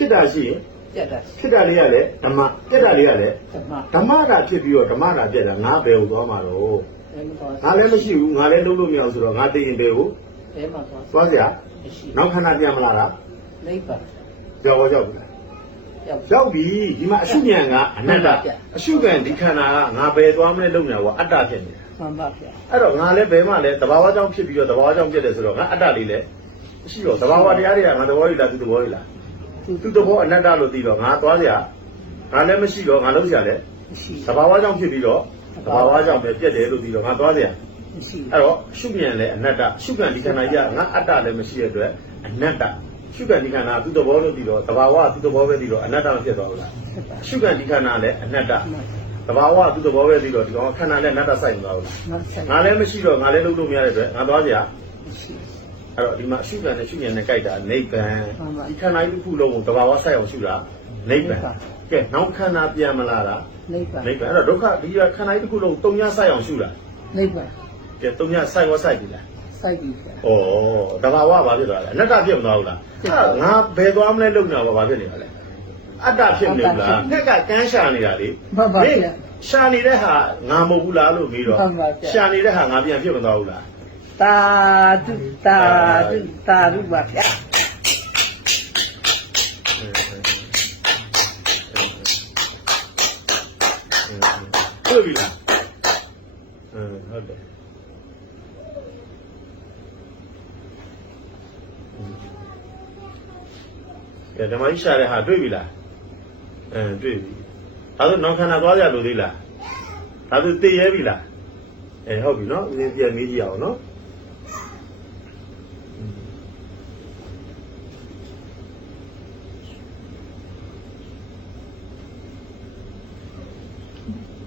ဖြစ်တာရှိရင်ပြတ်တာဖြစ်တာလေးကလည်းဓမ္မပြက်တာလေးကလည်းဓမ္မဓမ္မတာဖြစ်ပြီးတော့ဓမ္မတာပြက်တာငါဘယ်ကိုသွားမှာတော့ဘယ်မှာသွားငါလည်းမရှိဘူးငါလည်းလုံးလို့မရအောင်ဆိုတော့ငါသိရင်ဘယ်ကိုဘယ်မှာသွားသွားစရာမရှိနောက်ခဏပြန်မလာတာနိဗ္ဗာန်ကြောက်ရောကြောက်ဘူးလားရောက်ရောက်ပြီဒီမှာအရှုဉဏ်ကအနတ္တအရှုဉဏ်ဒီခန္ဓာကငါဘယ်သွားမလဲလုံနေတာကအတ္တဖြစ်နေတာမှန်ပါဗျာအဲ့တော့ငါလည်းဘယ်မှလည်းတဘာဝကြောင့်ဖြစ်ပြီးတော့တဘာဝကြောင့်ပြက်တယ်ဆိုတော့ငါအတ္တလေးလည်းမရှိတော့တဘာဝတရားတွေကငါသဘောရည်လားသူသဘောရည်လား သူသူသဘောအနတ္တလို့သိတော့ငါသွားစရာငါလည်းမရှိတော့ငါလုံးစရာလည်းမရှိတဘာဝကြောင့်ဖြစ်ပြီးတော့တဘာဝကြောင့်ပဲပြက်တယ်လို့သိတော့ငါသွားစရာမရှိအဲ့တော့ရှုဉဏ်လည်းအနတ္တရှုဉဏ်ဒီခန္ဓာကြီးကငါအတ္တလည်းမရှိတဲ့အတွက်အနတ္တရှုဉဏ်ဒီခန္ဓာကသူသဘောလို့သိတော့တဘာဝကသူသဘောပဲသိတော့အနတ္တမဖြစ်သွားဘူးလားဖြစ်ပါရှုခံဒီခန္ဓာလည်းအနတ္တတဘာဝကသူ့သဘောပဲသိတော့ဒီကောင်ကခန္ဓာလည်းအနတ္တဆိုင်မသွားဘူးနောက်ဆက်ငါလည်းမရှိတော့ငါလည်းလုပ်လို့မရတဲ့အတွက်ငါသွားကြရမရှိ အဲ့တော့ဒီမှာရှုခံနဲ့ရှုဉဏ်နဲ့ကြိုက်တာနိဗ္ဗာန်မှန်ပါဒီခန္ဓာကြီးတစ်ခုလုံးကိုတဘာဝဆိုင်အောင်ရှုတာနိဗ္ဗာန်ကဲနောက်ခန္ဓာပြန်မလာတာနိဗ္ဗာန်နိဗ္ဗာန်အဲ့တော့ဒုက္ခဒီကခန္ဓာကြီးတစ်ခုလုံးတုံညာဆိုင်အောင်ရှုတာနိဗ္ဗာန်ကဲတုံညာဆိုင်ရောဆိုင်ပြီလားစိုက်ပြီဗျာဩတဘာဝဘာဖြစ်သွားလဲအနတ္တဖြစ်မသွားဘူးလားအဲ့ဒါငါဘယ်သွားမလဲလုံနေတာဘာဖြစ်နေတာလဲအတ္တဖြစ်နေဘူးလားငှက်ကကန်းရှာနေတာလေမှန်ပါဗျာရှာနေတဲ့ဟာငါမဟုတ်ဘူးလားလို့ပြီးတော့မှန်ပါဗျာရှာနေတဲ့ဟာငါပြန်ဖြစ်မသွားဘူးလား တာတုတာတုတာရုပါဗျာဟုတ်ပြီလားအင်းဟုတ်တယ်ကဲဓမ္မကြီးရှာတဲ့ဟာတွေ့ပြီလားအင်းတွေ့ပြီဒါဆိုနောက်ခန္ဓာသွားကြလို့သေးလားဒါဆိုသိရဲပြီလားအဲဟုတ်ပြီနော်ဦးဇင်းပြန်မေးကြည့်အောင်နော် Mm-hmm.